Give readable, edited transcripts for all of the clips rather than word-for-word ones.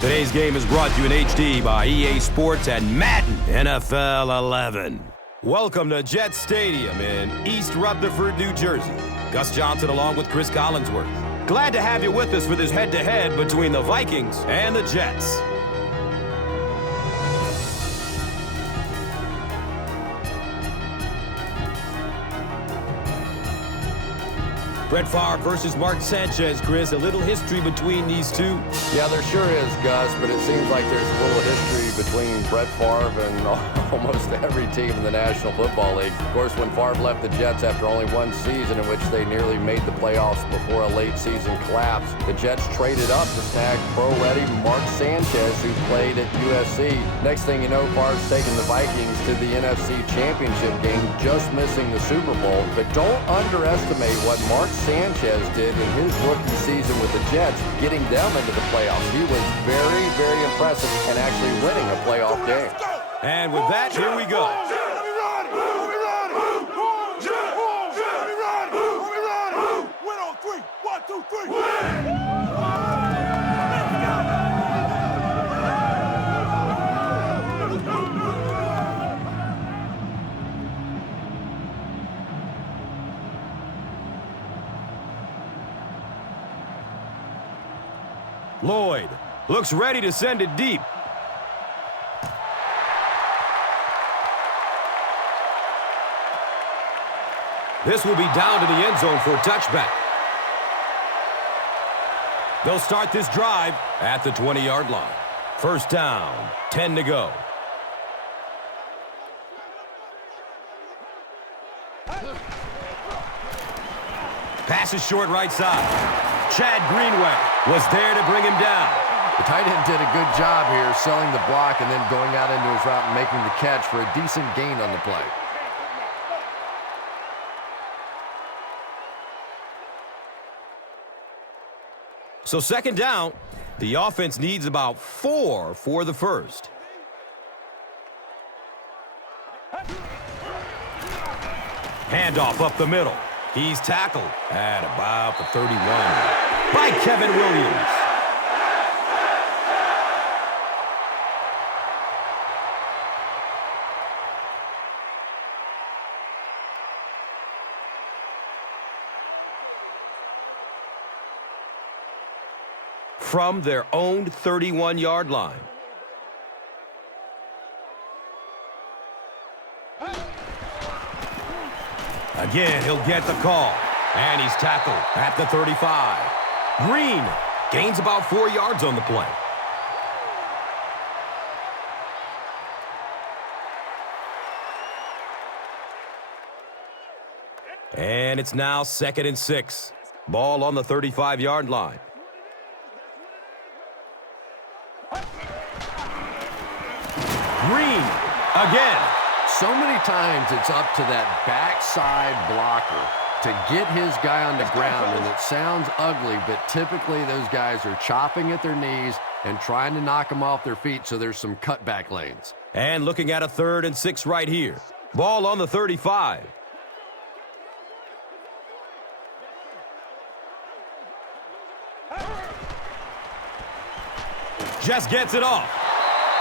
Today's game is brought to you in HD by EA Sports and Madden NFL 11. Welcome to Jet Stadium in East Rutherford, New Jersey. Gus Johnson along with Cris Collinsworth. Glad to have you with us for this head-to-head between the Vikings and the Jets. Brett Favre versus Mark Sanchez, Chris. A little history between these two. Yeah, there sure is, Gus, but it seems like there's a little history between Brett Favre and almost every team in the National Football League. Of course, when Favre left the Jets after only one season in which they nearly made the playoffs before a late season collapse, the Jets traded up to snag pro-ready Mark Sanchez, who played at USC. Next thing you know, Favre's taking the Vikings to the NFC Championship game, just missing the Super Bowl. But don't underestimate what Mark Sanchez did in his rookie season with the Jets, getting them into the playoffs. He was very, very impressive and actually winning a playoff game. And with that, here we go. Win on three. 1, 2, 3. Lloyd looks ready to send it deep. This will be down to the end zone for a touchback. They'll start this drive at the 20-yard line. First down, 10 to go. Pass is short right side. Chad Greenway was there to bring him down. The tight end did a good job here, selling the block and then going out into his route and making the catch for a decent gain on the play. So second down, the offense needs about 4 for the first. Handoff up the middle. He's tackled at about the 31 by Kevin Williams. From their own 31-yard line. Again, he'll get the call. And he's tackled at the 35. Green gains about 4 yards on the play. And it's now 2nd and 6. Ball on the 35-yard line. Green again. So many times it's up to that backside blocker to get his guy on the ground, and it sounds ugly, but typically those guys are chopping at their knees and trying to knock them off their feet, so there's some cutback lanes. And looking at a 3rd and 6 right here. Ball on the 35. Just gets it off.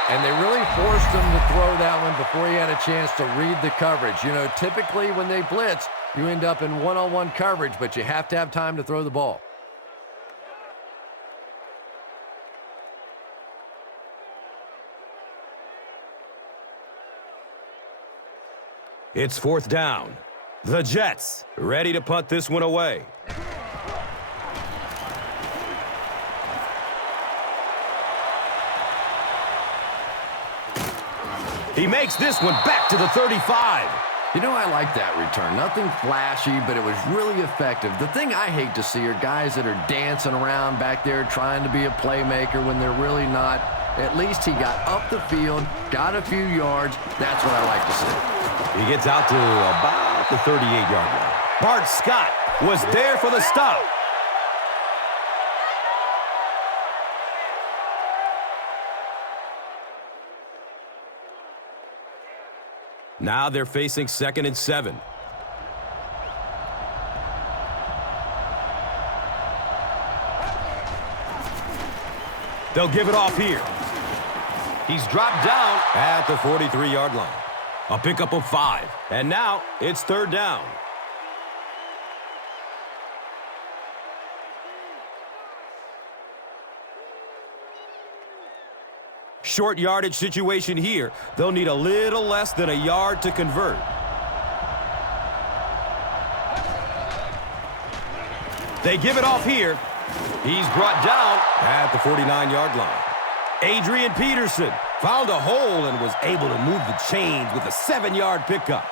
And they really forced him to throw that one before he had a chance to read the coverage. You know, typically when they blitz, you end up in one-on-one coverage, but you have to have time to throw the ball. It's 4th down. The Jets ready to punt this one away. He makes this one back to the 35. You know, I like that return. Nothing flashy, but it was really effective. The thing I hate to see are guys that are dancing around back there trying to be a playmaker when they're really not. At least he got up the field, got a few yards. That's what I like to see. He gets out to about the 38-yard line. Bart Scott was there for the stop. Now they're facing 2nd and 7. They'll give it off here. He's dropped down at the 43-yard line. A pickup of 5. And now it's 3rd down. Short yardage situation here. They'll need a little less than a yard to convert. They give it off here. He's brought down at the 49-yard line. Adrian Peterson found a hole and was able to move the chains with a 7-yard pickup.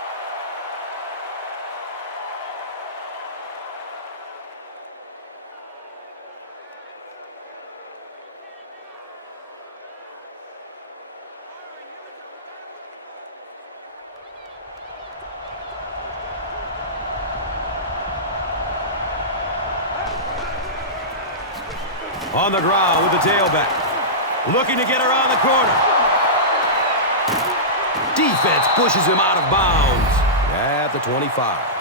On the ground with the tailback. Looking to get around the corner. Defense pushes him out of bounds at the 25.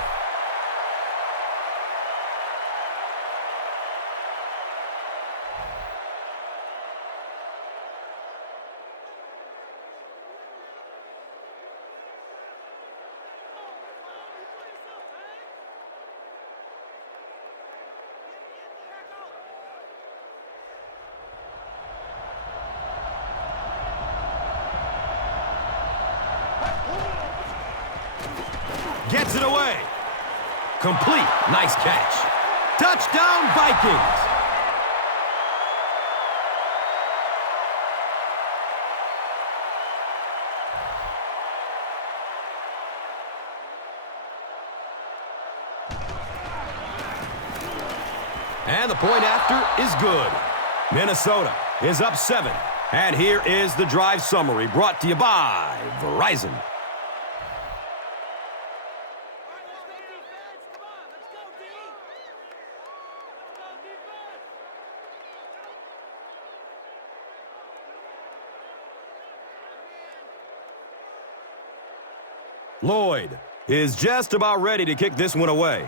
Gets it away. Complete. Nice catch. Touchdown, Vikings. And the point after is good. Minnesota is up 7. And here is the drive summary brought to you by Verizon. Lloyd is just about ready to kick this one away.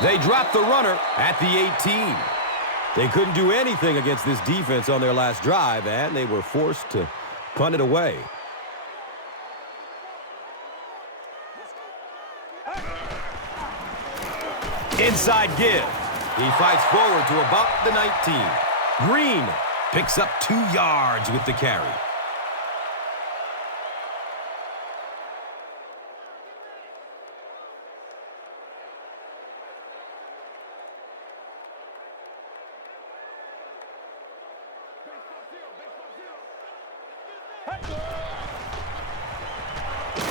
They dropped the runner at the 18. They couldn't do anything against this defense on their last drive, and they were forced to punt it away. Inside give. He fights forward to about the 19. Green picks up 2 yards with the carry.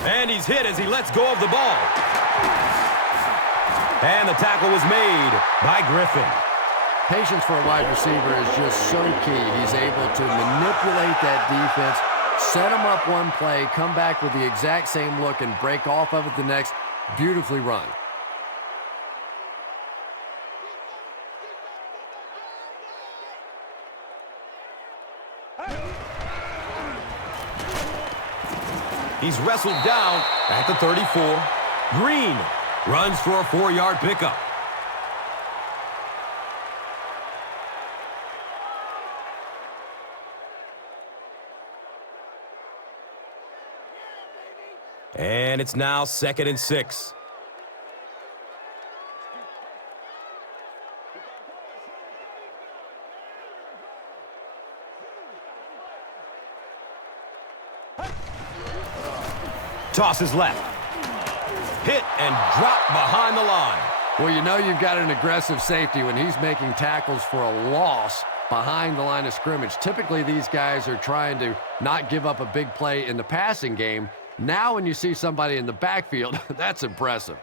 And he's hit as he lets go of the ball. And the tackle was made by Griffin. Patience for a wide receiver is just so key. He's able to manipulate that defense, set them up one play, come back with the exact same look, and break off of it the next. Beautifully run. He's wrestled down at the 34. Green runs for a 4-yard pickup. And it's now 2nd and 6. Tosses left. Hit and dropped behind the line. Well, you know you've got an aggressive safety when he's making tackles for a loss behind the line of scrimmage. Typically, these guys are trying to not give up a big play in the passing game. Now, when you see somebody in the backfield, that's impressive.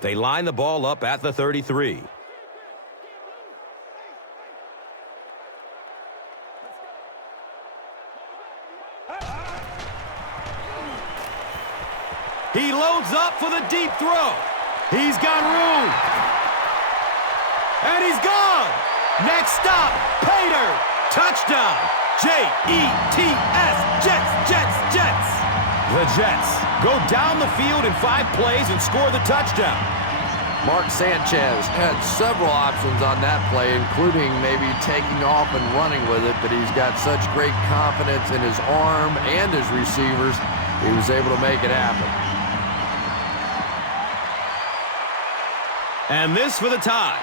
They line the ball up at the 33. He loads up for the deep throw. He's got room. And he's gone. Next stop, Pater. Touchdown. J-E-T-S. Jets, Jets, Jets. The Jets go down the field in 5 plays and score the touchdown. Mark Sanchez had several options on that play, including maybe taking off and running with it, but he's got such great confidence in his arm and his receivers, he was able to make it happen. And this for the tie.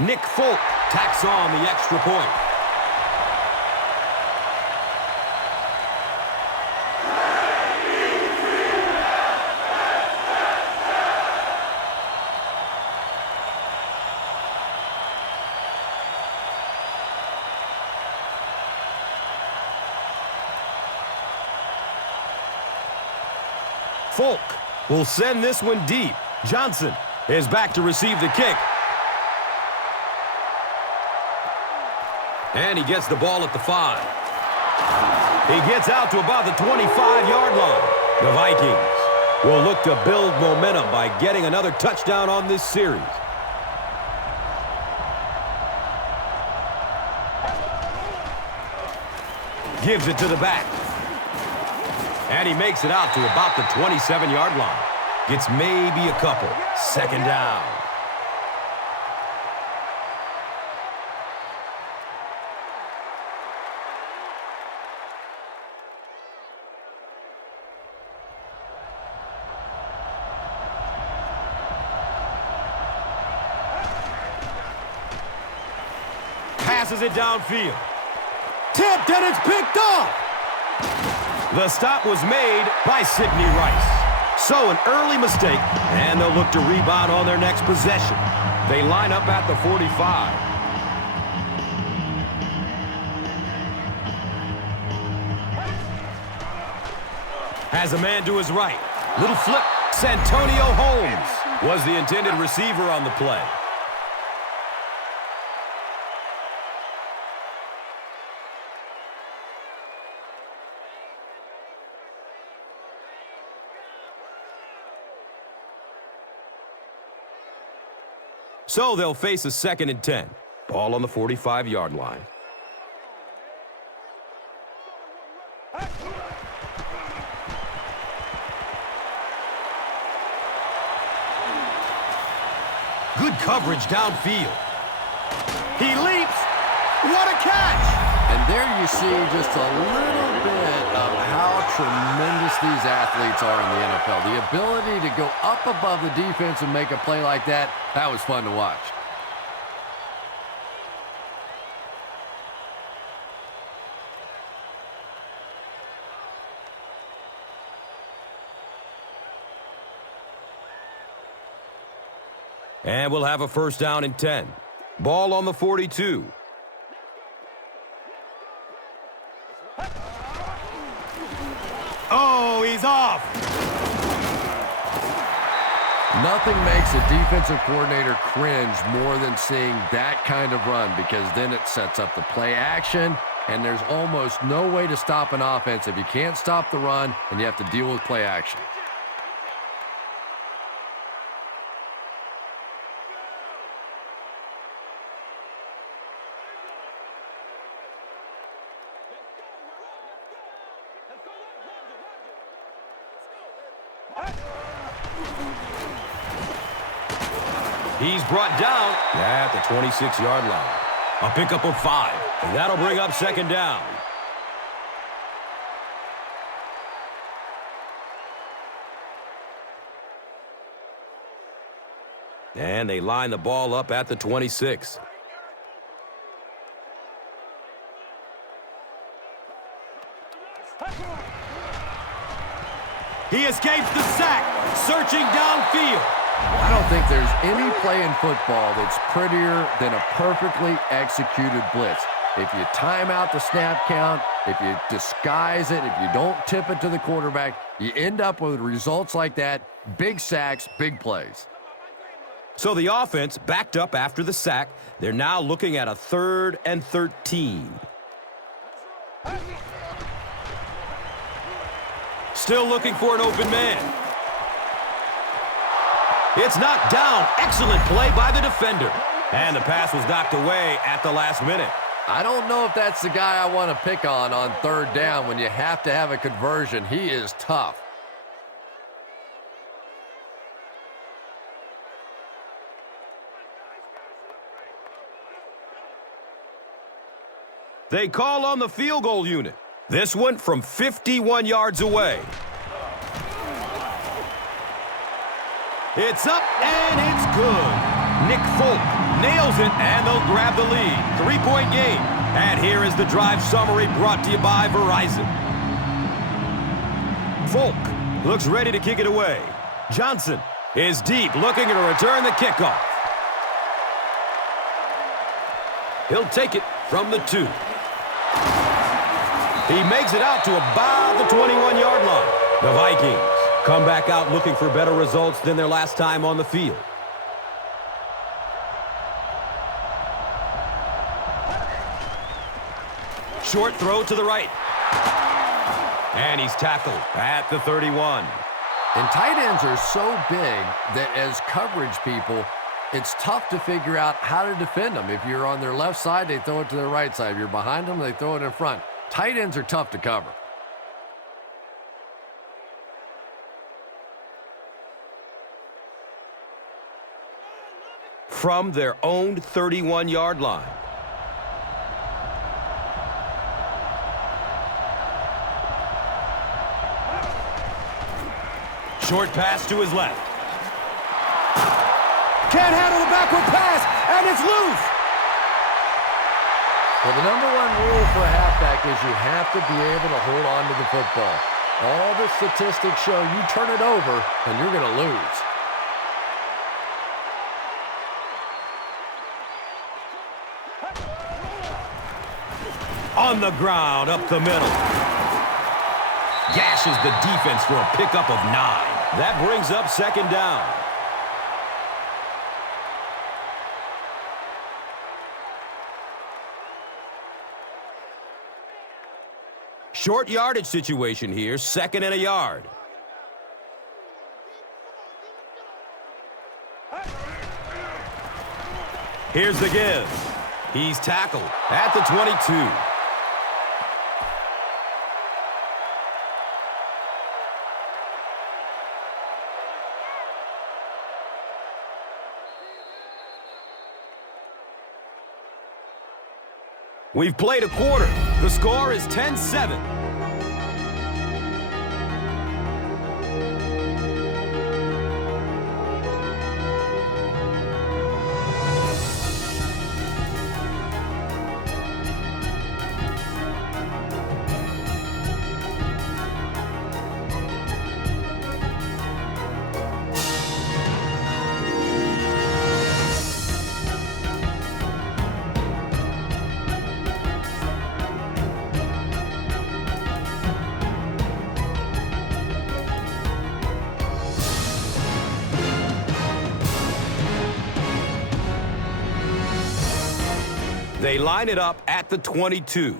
Nick Folk tacks on the extra point. Folk will send this one deep. Johnson is back to receive the kick. And he gets the ball at the 5. He gets out to about the 25-yard line. The Vikings will look to build momentum by getting another touchdown on this series. Gives it to the back. And he makes it out to about the 27-yard line. Gets maybe a couple. Second down. Passes it downfield. Tipped and it's picked off. The stop was made by Sidney Rice. So an early mistake, and they'll look to rebound on their next possession. They line up at the 45. Has a man to his right. Little flip. Santonio Holmes was the intended receiver on the play. So they'll face a 2nd and 10. Ball on the 45-yard line. Good coverage downfield. He leaps. What a catch! And there you see just a little bit of how tremendous these athletes are in the NFL. The ability to go up above the defense and make a play like that, that was fun to watch. And we'll have a 1st down and 10. Ball on the 42. Oh, he's off. Nothing makes a defensive coordinator cringe more than seeing that kind of run, because then it sets up the play action, and there's almost no way to stop an offense if you can't stop the run and you have to deal with play action. He's brought down at the 26-yard line. A pickup of 5, and that'll bring up 2nd down. And they line the ball up at the 26. He escapes the sack, searching downfield. I don't think there's any play in football that's prettier than a perfectly executed blitz. If you time out the snap count, if you disguise it, if you don't tip it to the quarterback, you end up with results like that. Big sacks, big plays. So the offense backed up after the sack. They're now looking at a 3rd and 13. Still looking for an open man. It's knocked down. Excellent play by the defender. And the pass was knocked away at the last minute. I don't know if that's the guy I want to pick on third down when you have to have a conversion. He is tough. They call on the field goal unit. This one from 51 yards away. It's up and it's good. Nick Folk nails it and they'll grab the lead. 3-point game. And here is the drive summary brought to you by Verizon. Folk looks ready to kick it away. Johnson is deep, looking to return the kickoff. He'll take it from the 2. He makes it out to about the 21-yard line. The Vikings come back out looking for better results than their last time on the field. Short throw to the right. And he's tackled at the 31. And tight ends are so big that as coverage people, it's tough to figure out how to defend them. If you're on their left side, they throw it to their right side. If you're behind them, they throw it in front. Tight ends are tough to cover. From their own 31-yard line. Short pass to his left. Can't handle the backward pass, and it's loose. Well, the number one rule for a halfback is you have to be able to hold on to the football. All the statistics show you turn it over, and you're going to lose. On the ground, up the middle. Gashes the defense for a pickup of 9. That brings up second down. Short yardage situation here, 2nd and a yard. Here's the give. He's tackled at the 22. We've played a quarter. The score is 10-7. They line it up at the 22.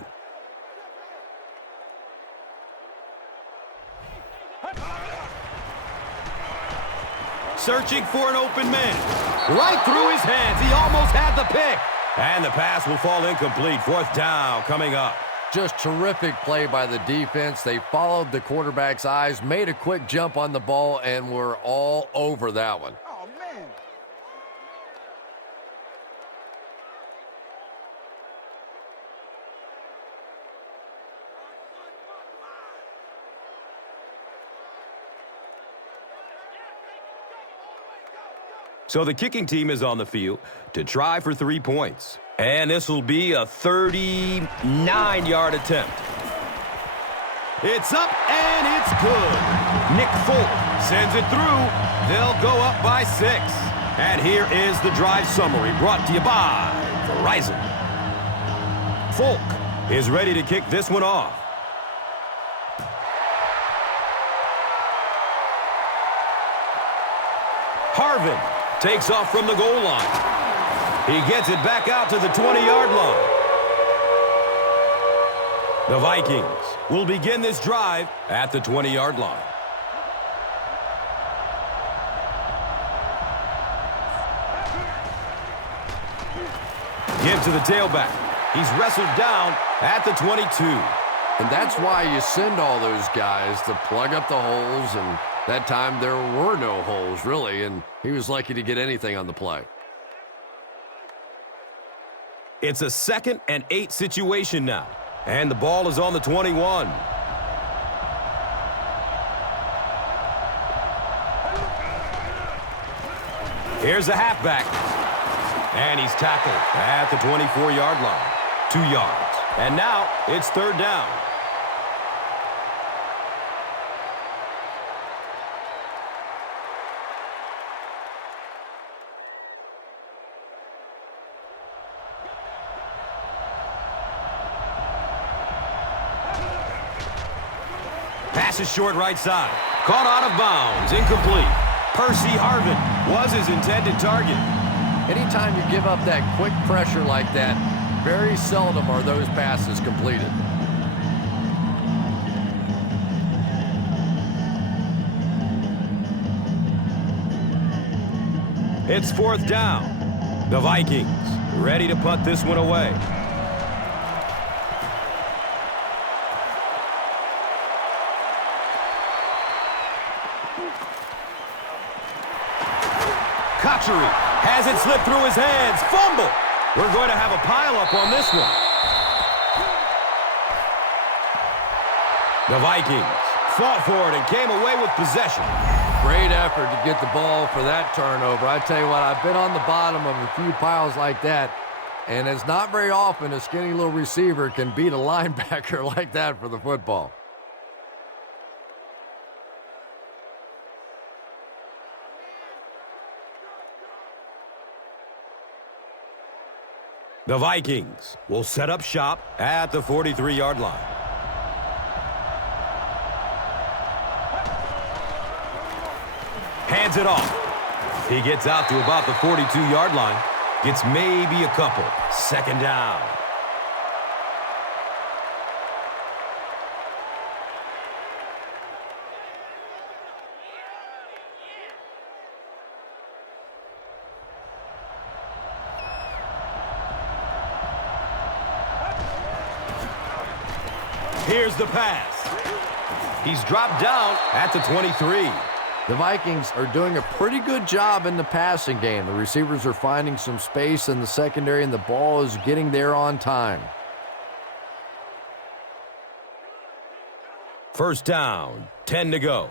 Searching for an open man. Right through his hands. He almost had the pick. And the pass will fall incomplete. 4th down coming up. Just terrific play by the defense. They followed the quarterback's eyes, made a quick jump on the ball, and were all over that one. Oh, man. So the kicking team is on the field to try for 3 points. And this will be a 39-yard attempt. It's up and it's good. Nick Folk sends it through. They'll go up by 6. And here is the drive summary brought to you by Verizon. Folk is ready to kick this one off. Harvin takes off from the goal line. He gets it back out to the 20-yard line. The Vikings will begin this drive at the 20-yard line. Give to the tailback. He's wrestled down at the 22. And that's why you send all those guys to plug up the holes, and that time there were no holes, really, and he was lucky to get anything on the play. It's a 2nd and 8 situation now, and the ball is on the 21. Here's the halfback, and he's tackled at the 24-yard line. 2 yards, and now it's 3rd down. Pass is short right side. Caught out of bounds. Incomplete. Percy Harvin was his intended target. Anytime you give up that quick pressure like that, very seldom are those passes completed. It's 4th down. The Vikings ready to punt this one away. Kachuri has it slip through his hands. Fumble. We're going to have a pileup on this one. The Vikings fought for it and came away with possession. Great effort to get the ball for that turnover. I tell you what, I've been on the bottom of a few piles like that, and it's not very often a skinny little receiver can beat a linebacker like that for the football. The Vikings will set up shop at the 43-yard line. Hands it off. He gets out to about the 42-yard line. Gets maybe a couple. 2nd down. Here's the pass. He's dropped down at the 23. The Vikings are doing a pretty good job in the passing game. The receivers are finding some space in the secondary, and the ball is getting there on time. 1st down, 10 to go.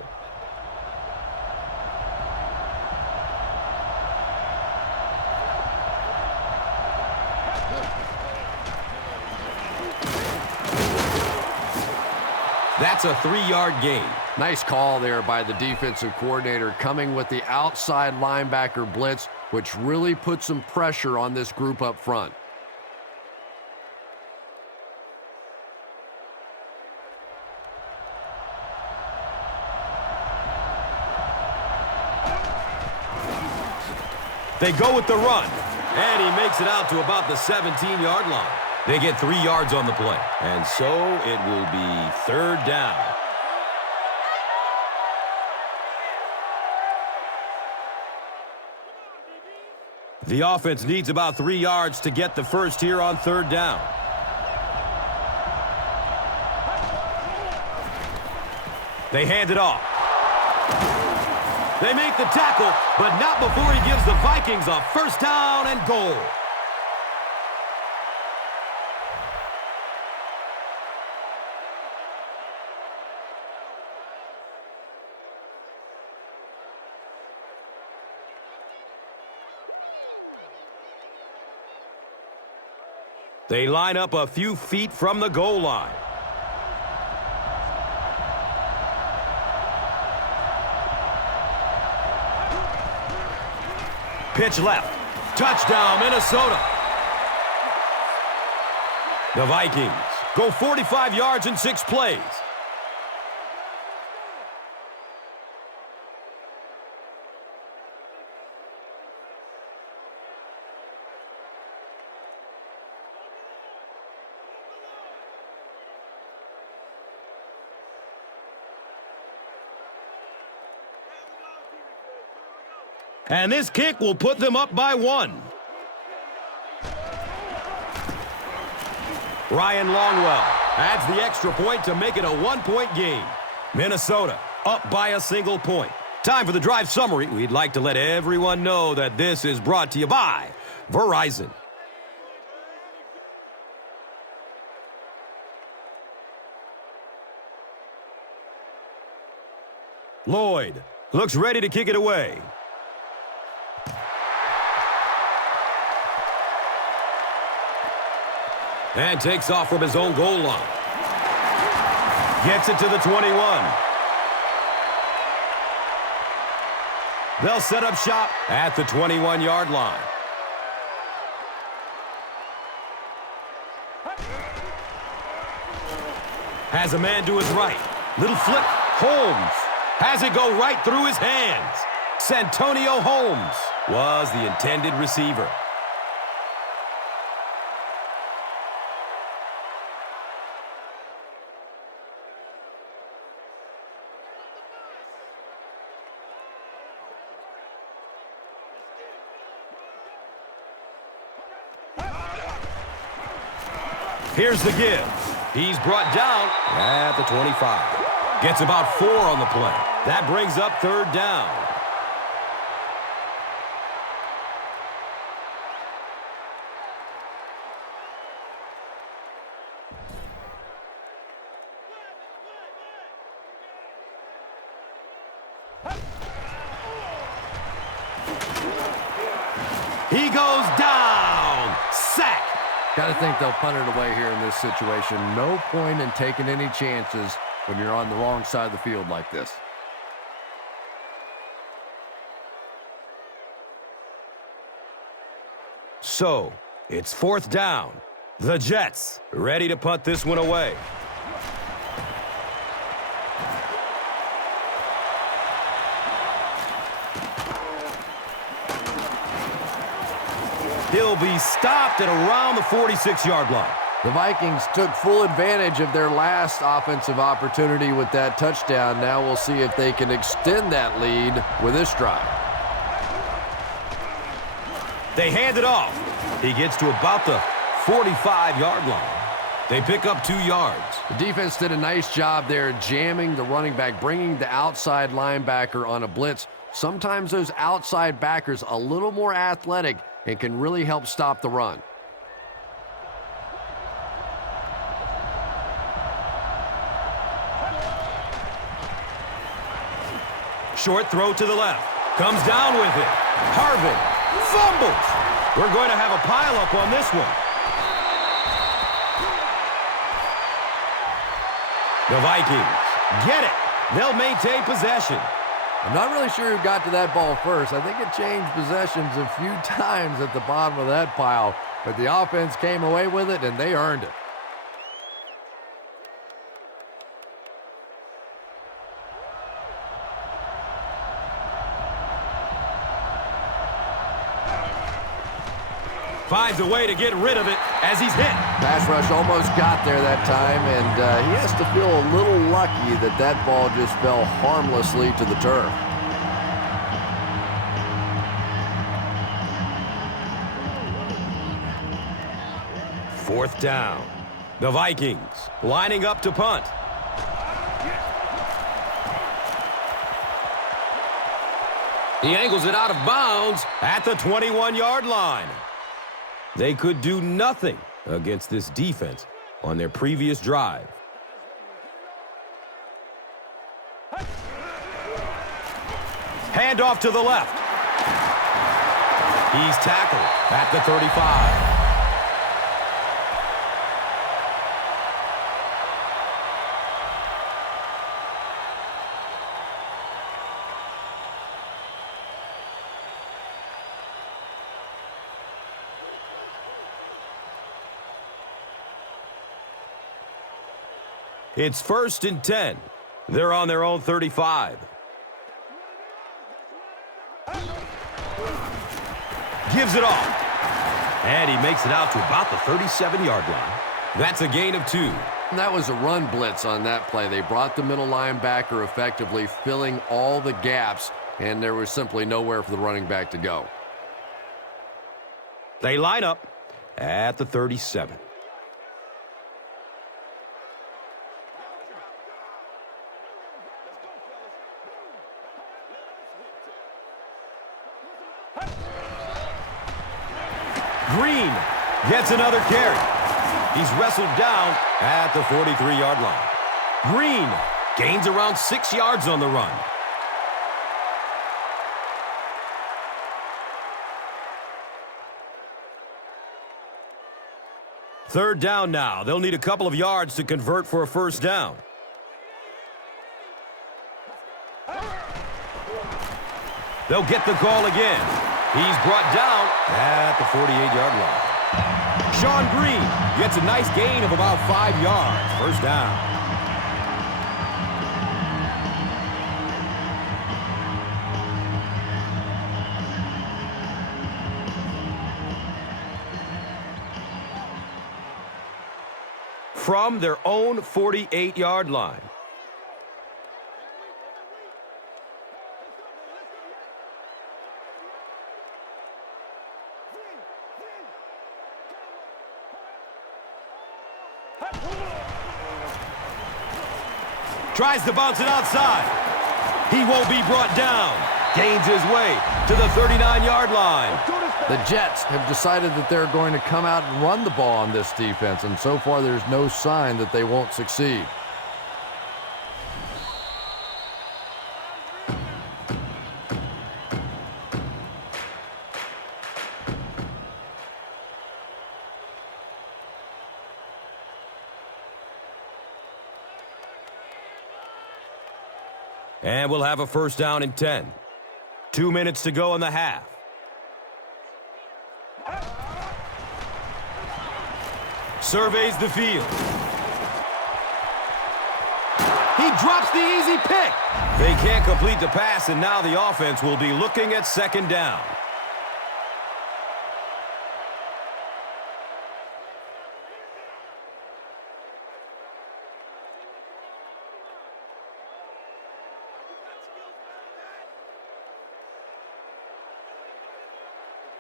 That's a 3-yard gain. Nice call there by the defensive coordinator, coming with the outside linebacker blitz, which really put some pressure on this group up front. They go with the run, and he makes it out to about the 17-yard line. They get 3 yards on the play, and so it will be 3rd down. The offense needs about 3 yards to get the first here on 3rd down. They hand it off. They make the tackle, but not before he gives the Vikings a 1st down and goal. They line up a few feet from the goal line. Pitch left. Touchdown, Minnesota. The Vikings go 45 yards in 6 plays. And this kick will put them up by 1. Ryan Longwell adds the extra point to make it a 1-point game. Minnesota up by a single point. Time for the drive summary. We'd like to let everyone know that this is brought to you by Verizon. Lloyd looks ready to kick it away. And takes off from his own goal line. Gets it to the 21. They'll set up shop at the 21-yard line. Has a man to his right. Little flip. Holmes has it go right through his hands. Santonio Holmes was the intended receiver. Here's the give. He's brought down at the 25. Gets about 4 on the play. That brings up 3rd down. He goes down. Sack. Gotta think they'll punt it away here in this situation. No point in taking any chances when you're on the wrong side of the field like this. So, it's 4th down. The Jets ready to punt this one away. He'll be stopped at around the 46-yard line. The Vikings took full advantage of their last offensive opportunity with that touchdown. Now we'll see if they can extend that lead with this drive. They hand it off. He gets to about the 45-yard line. They pick up 2 yards. The defense did a nice job there jamming the running back, bringing the outside linebacker on a blitz. Sometimes those outside backers a little more athletic and can really help stop the run. Short throw to the left. Comes down with it. Harvin fumbles. We're going to have a pileup on this one. The Vikings get it. They'll maintain possession. I'm not really sure who got to that ball first. I think it changed possessions a few times at the bottom of that pile, but the offense came away with it, and they earned it. Finds a way to get rid of it as he's hit. Pass rush almost got there that time, and he has to feel a little lucky that that ball just fell harmlessly to the turf. Fourth down. The Vikings lining up to punt. He angles it out of bounds at the 21-yard line. They could do nothing against this defense on their previous drive. Handoff to the left. He's tackled at the 35. It's 1st and 10. They're on their own 35. Gives it off. And he makes it out to about the 37-yard line. That's a gain of 2. That was a run blitz on that play. They brought the middle linebacker effectively, filling all the gaps and there was simply nowhere for the running back to go. They line up at the 37. Green gets another carry. He's wrestled down at the 43-yard line. Green gains around 6 yards on the run. Third down now. They'll need a couple of yards to convert for a first down. They'll get the call again. He's brought down at the 48-yard line. Sean Green gets a nice gain of about 5 yards. First down. From their own 48-yard line. Tries to bounce it outside. He won't be brought down. Gains his way to the 39-yard line. The Jets have decided that they're going to come out and run the ball on this defense, and so far there's no sign that they won't succeed. And we'll have a first down and 10. 2 minutes to go in the half. Surveys the field. He drops the easy pick. They can't complete the pass, and now the offense will be looking at second down.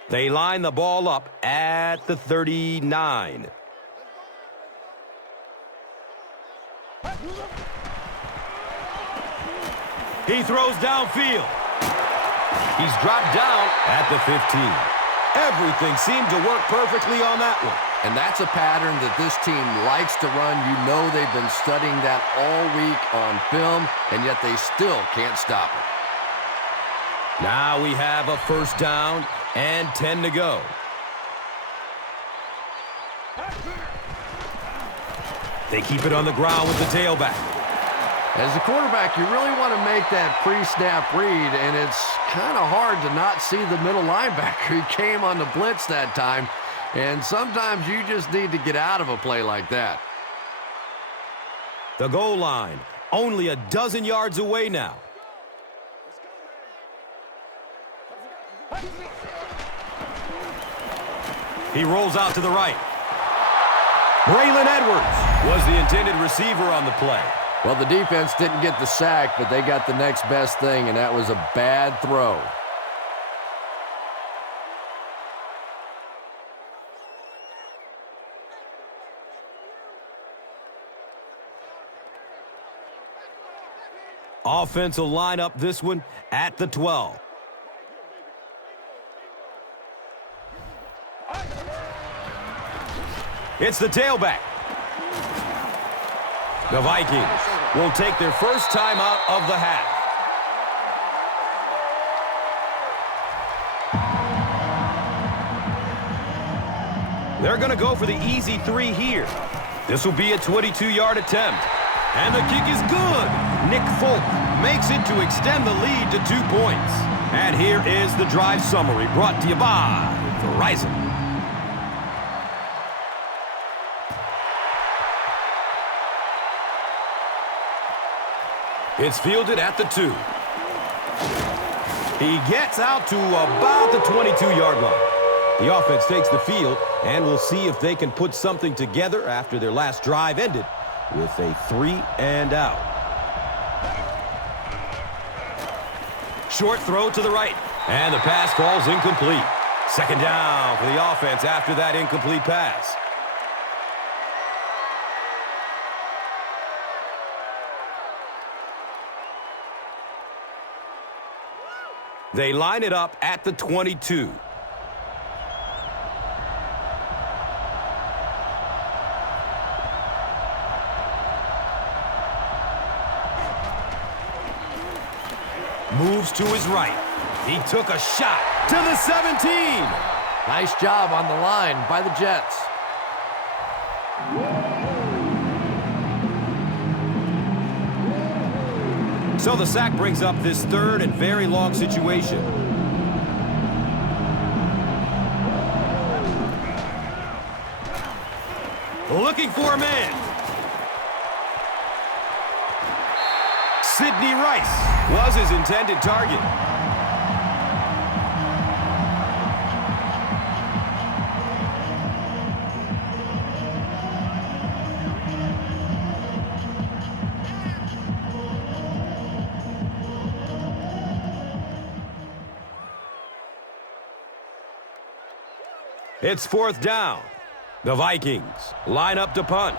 They line the ball up at the 39. He throws downfield. He's dropped down at the 15. Everything seemed to work perfectly on that one. And that's a pattern that this team likes to run. You know they've been studying that all week on film, and yet they still can't stop it. Now we have a first down and 10 to go. They keep it on the ground with the tailback. As a quarterback, you really want to make that pre-snap read, and it's kind of hard to not see the middle linebacker. He came on the blitz that time, and sometimes you just need to get out of a play like that. The goal line, only a dozen yards away now. He rolls out to the right. Braylon Edwards was the intended receiver on the play. Well, the defense didn't get the sack, but they got the next best thing, and that was a bad throw. Offense will line up this one at the 12. It's the tailback. The Vikings will take their first time out of the half. They're going to go for the easy 3 here. This will be a 22-yard attempt. And the kick is good. Nick Folk makes it to extend the lead to 2 points. And here is the drive summary brought to you by Verizon. It's fielded at the 2. He gets out to about the 22-yard line. The offense takes the field, and we'll see if they can put something together after their last drive ended with a 3 and out. Short throw to the right. And the pass falls incomplete. Second down for the offense after that incomplete pass. They line it up at the 22. Moves to his right. He took a shot to the 17. Nice job on the line by the Jets. So the sack brings up this third and very long situation. Looking for a man. Sidney Rice was his intended target. It's fourth down. The Vikings line up to punt.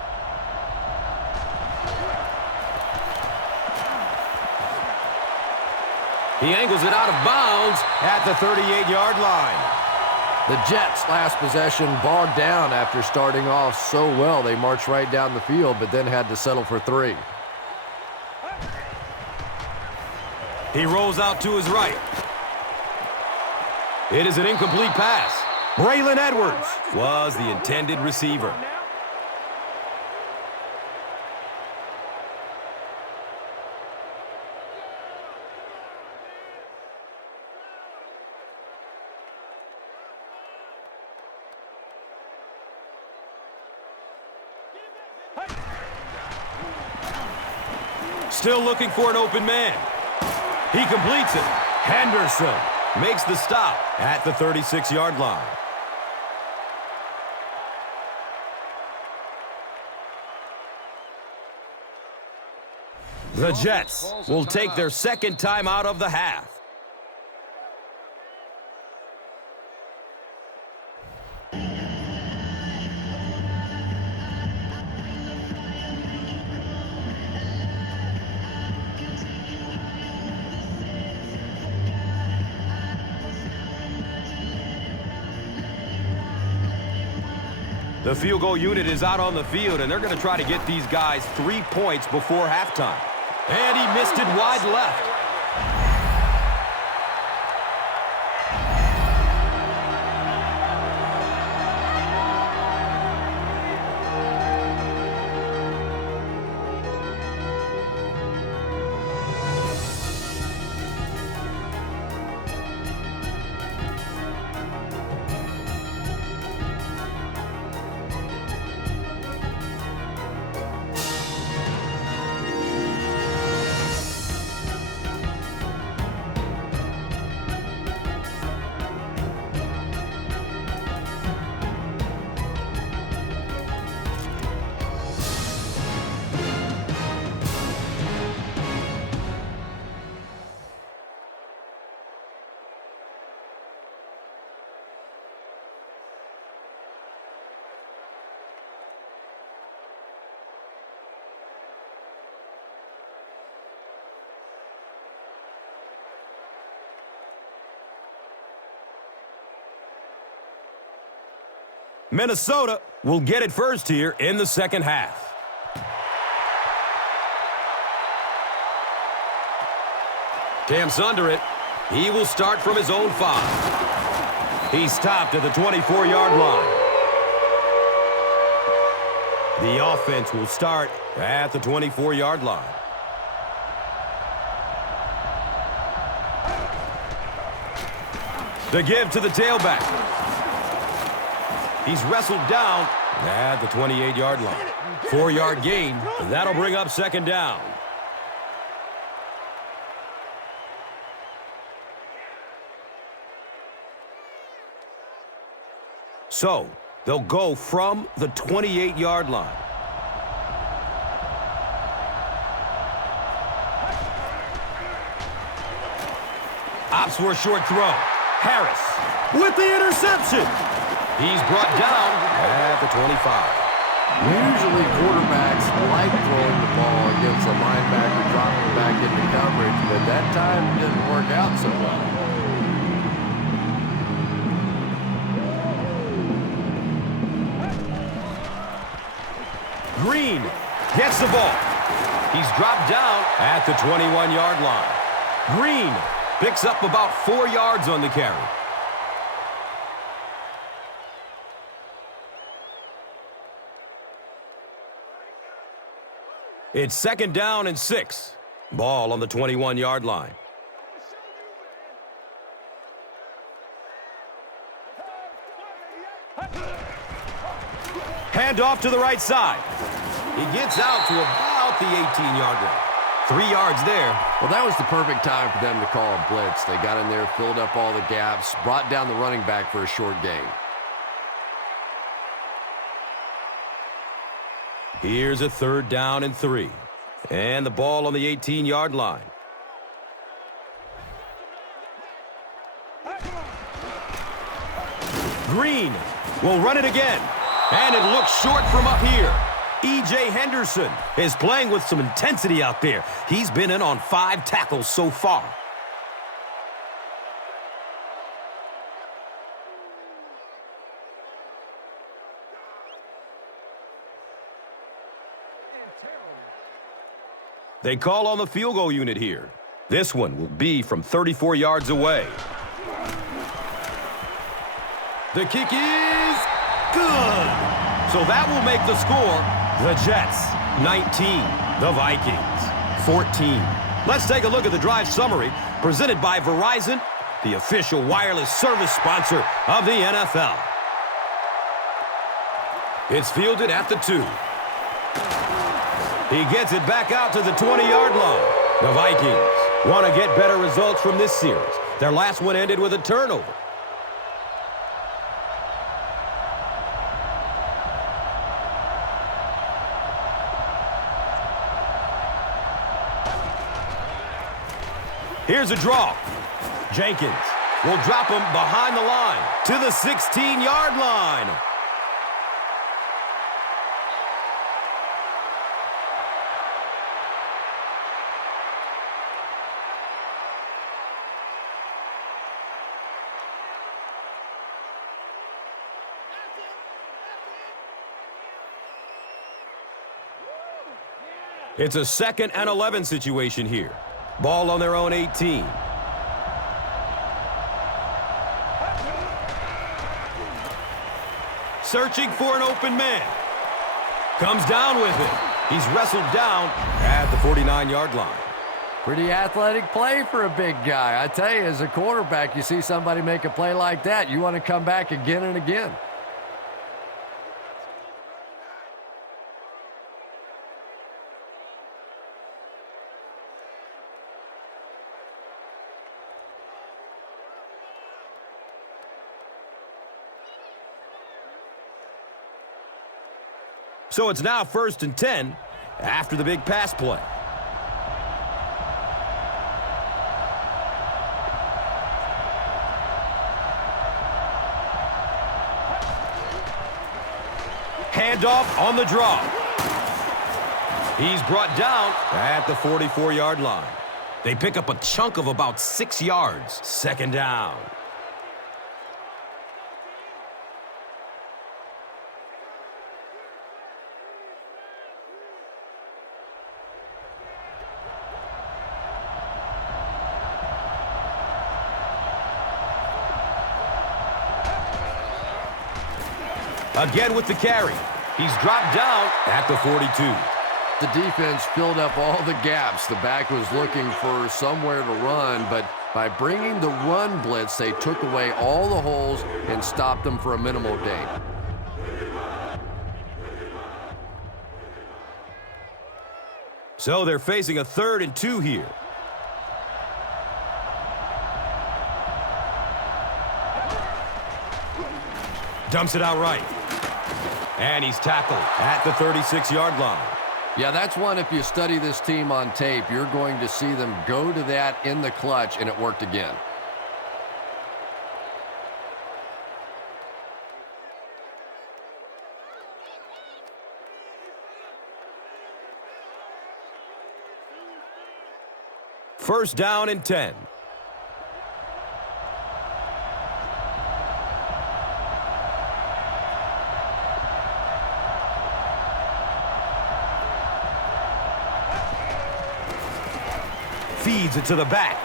He angles it out of bounds at the 38-yard line. The Jets' last possession bogged down after starting off so well. They marched right down the field, but then had to settle for 3. He rolls out to his right. It is an incomplete pass. Braylon Edwards was the intended receiver. Still looking for an open man. He completes it. Henderson makes the stop at the 36-yard line. The Jets will take their second time out of the half. The field goal unit is out on the field, and they're going to try to get these guys 3 points before halftime. And he missed it wide left. Minnesota will get it first here in the second half. Camps under it. He will start from his own 5. He's stopped at the 24-yard line. The offense will start at the 24-yard line. The give to the tailback. He's wrestled down at the 28-yard line. 4-yard gain. That'll bring up second down. So, they'll go from the 28-yard line. Opts for a short throw. Harris with the interception. He's brought down at the 25. Usually quarterbacks like throwing the ball against a linebacker dropping back into coverage, but that time didn't work out so well. Green gets the ball. He's dropped down at the 21-yard line. Green picks up about 4 yards on the carry. It's 2nd down and 6. Ball on the 21-yard line. Hand off to the right side. He gets out to about the 18-yard line. 3 yards there. Well, that was the perfect time for them to call a blitz. They got in there, filled up all the gaps, brought down the running back for a short gain. Here's a 3rd down and 3. And the ball on the 18-yard line. Green will run it again. And it looks short from up here. E.J. Henderson is playing with some intensity out there. He's been in on 5 tackles so far. They call on the field goal unit here. This one will be from 34 yards away. The kick is good. So that will make the score the Jets 19, the Vikings 14. Let's take a look at the drive summary presented by Verizon, the official wireless service sponsor of the NFL. It's fielded at the 2. He gets it back out to the 20-yard line. The Vikings want to get better results from this series. Their last one ended with a turnover. Here's a draw. Jenkins will drop him behind the line to the 16-yard line. It's a 2nd and 11 situation here. Ball on their own 18. Searching for an open man. Comes down with it. He's wrestled down at the 49-yard line. Pretty athletic play for a big guy. I tell you, as a quarterback, you see somebody make a play like that, you want to come back again and again. So it's now 1st and 10 after the big pass play. Handoff on the draw. He's brought down at the 44-yard line. They pick up a chunk of about 6 yards. 2nd down. Again with the carry. He's dropped down at the 42. The defense filled up all the gaps. The back was looking for somewhere to run, but by bringing the run blitz, they took away all the holes and stopped them for a minimal gain. So they're facing a 3rd and 2 here. Dumps it out right. And he's tackled at the 36-yard line. Yeah, that's one, if you study this team on tape, you're going to see them go to that in the clutch, and it worked again. First down and 10. Feeds it to the back.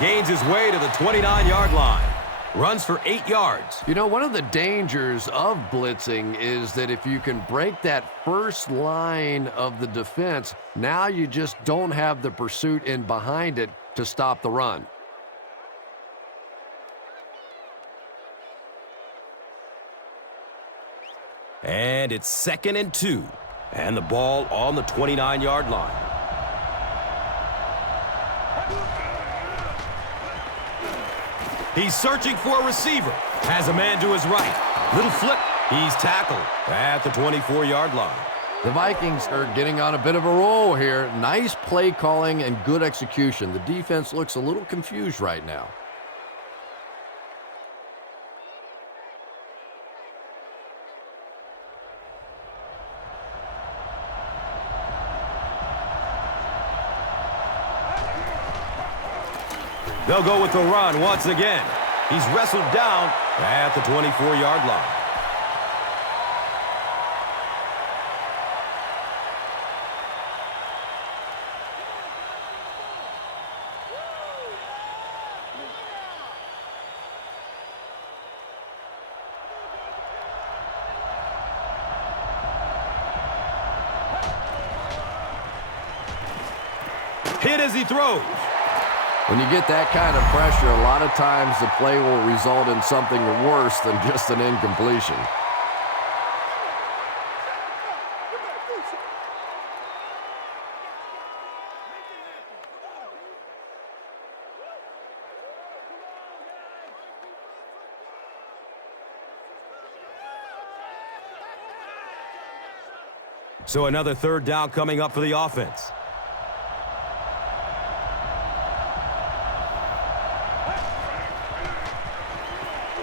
Gains his way to the 29-yard line. Runs for 8 yards. You know, one of the dangers of blitzing is that if you can break that first line of the defense, now you just don't have the pursuit in behind it to stop the run. And it's 2nd and 2. And the ball on the 29-yard line. He's searching for a receiver. Has a man to his right. Little flip. He's tackled at the 24-yard line. The Vikings are getting on a bit of a roll here. Nice play calling and good execution. The defense looks a little confused right now. They'll go with the run once again. He's wrestled down at the 24-yard line. Hit as he throws. When you get that kind of pressure, a lot of times the play will result in something worse than just an incompletion. So another third down coming up for the offense.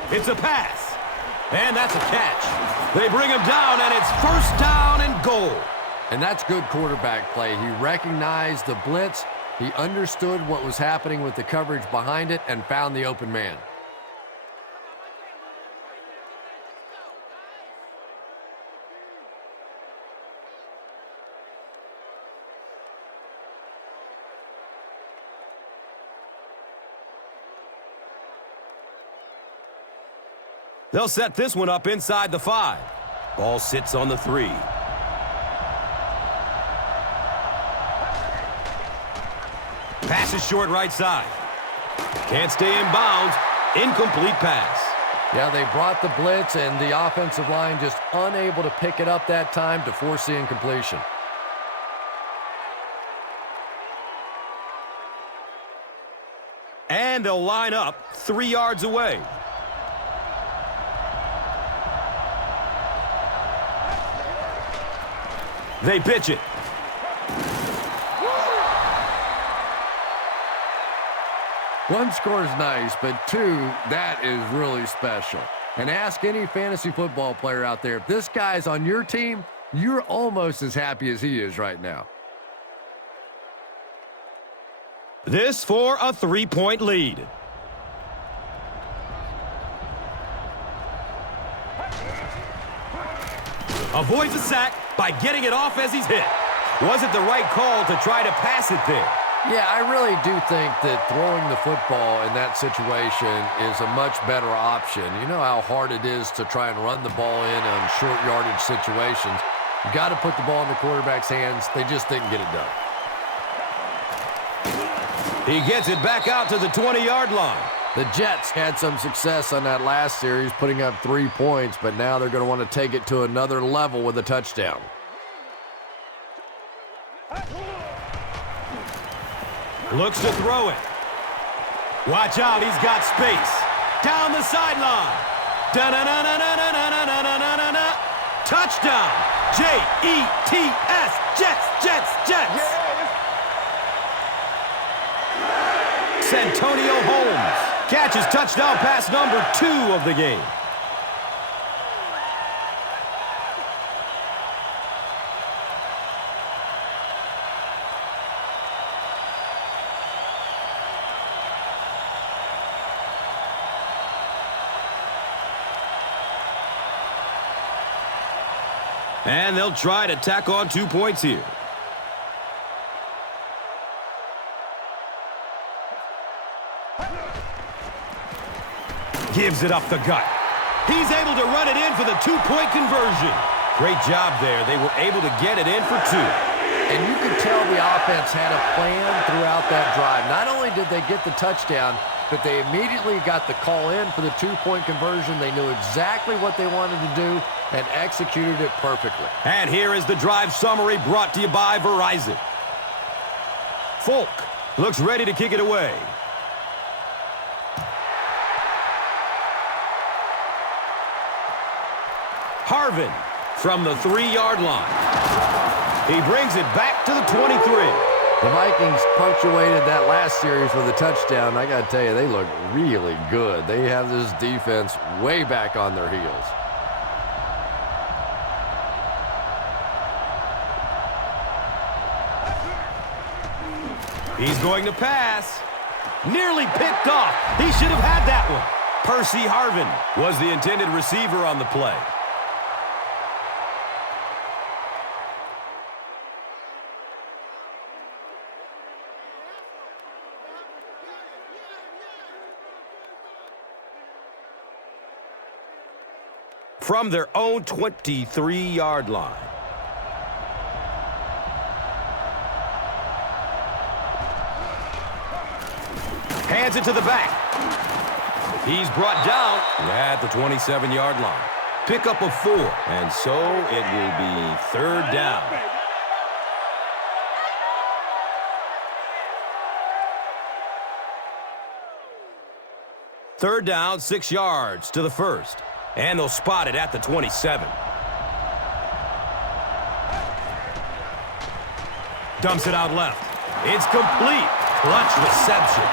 It's a pass, and that's a catch. They bring him down, and it's first down and goal. And that's good quarterback play. He recognized the blitz, he understood what was happening with the coverage behind it, and found the open man. They'll set this one up inside the 5. Ball sits on the 3. Pass is short right side. Can't stay in bounds. Incomplete pass. Yeah, they brought the blitz, and the offensive line just unable to pick it up that time to force the incompletion. And they'll line up 3 yards away. They pitch it. One score is nice, but two, that is really special. And ask any fantasy football player out there, if this guy's on your team, you're almost as happy as he is right now. This for a 3-point lead. Avoids a sack by getting it off as he's hit. Wasn't the right call to try to pass it there. Yeah, I really do think that throwing the football in that situation is a much better option. You know how hard it is to try and run the ball in on short yardage situations. You got to put the ball in the quarterback's hands. They just didn't get it done. He gets it back out to the 20-yard line. The Jets had some success on that last series, putting up 3 points, but now they're going to want to take it to another level with a touchdown. Looks to throw it. Watch out, he's got space. Down the sideline. Da-na-na-na-na-na-na-na-na-na-na. Touchdown. J-E-T-S. Jets, Jets, Jets. Santonio Holmes catches touchdown pass number 2 of the game. And they'll try to tack on 2 points here. Gives it up the gut. He's able to run it in for the 2-point conversion. Great job there. They were able to get it in for 2. And you could tell the offense had a plan throughout that drive. Not only did they get the touchdown, but they immediately got the call in for the 2-point conversion. They knew exactly what they wanted to do and executed it perfectly. And here is the drive summary brought to you by Verizon. Folk looks ready to kick it away. Harvin from the 3-yard line. He brings it back to the 23. The Vikings punctuated that last series with a touchdown. I got to tell you, they look really good. They have this defense way back on their heels. He's going to pass. Nearly picked off. He should have had that one. Percy Harvin was the intended receiver on the play. From their own 23-yard line. Hands it to the back. He's brought down at the 27-yard line. Pickup of 4, and so it will be 3rd down. Third down, 6 yards to the 1st. And they'll spot it at the 27. Dumps it out left. It's complete. Clutch reception.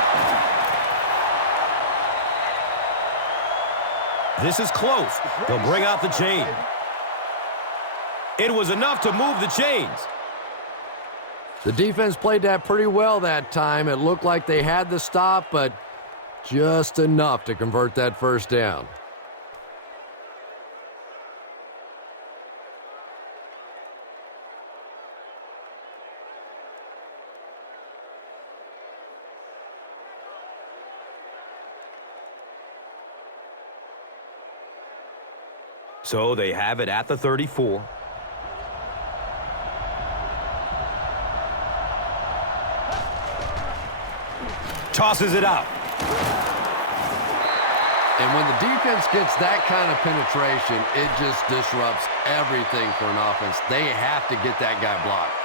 This is close. They'll bring out the chain. It was enough to move the chains. The defense played that pretty well that time. It looked like they had the stop, but just enough to convert that 1st down. So they have it at the 34. Tosses it out. And when the defense gets that kind of penetration, it just disrupts everything for an offense. They have to get that guy blocked.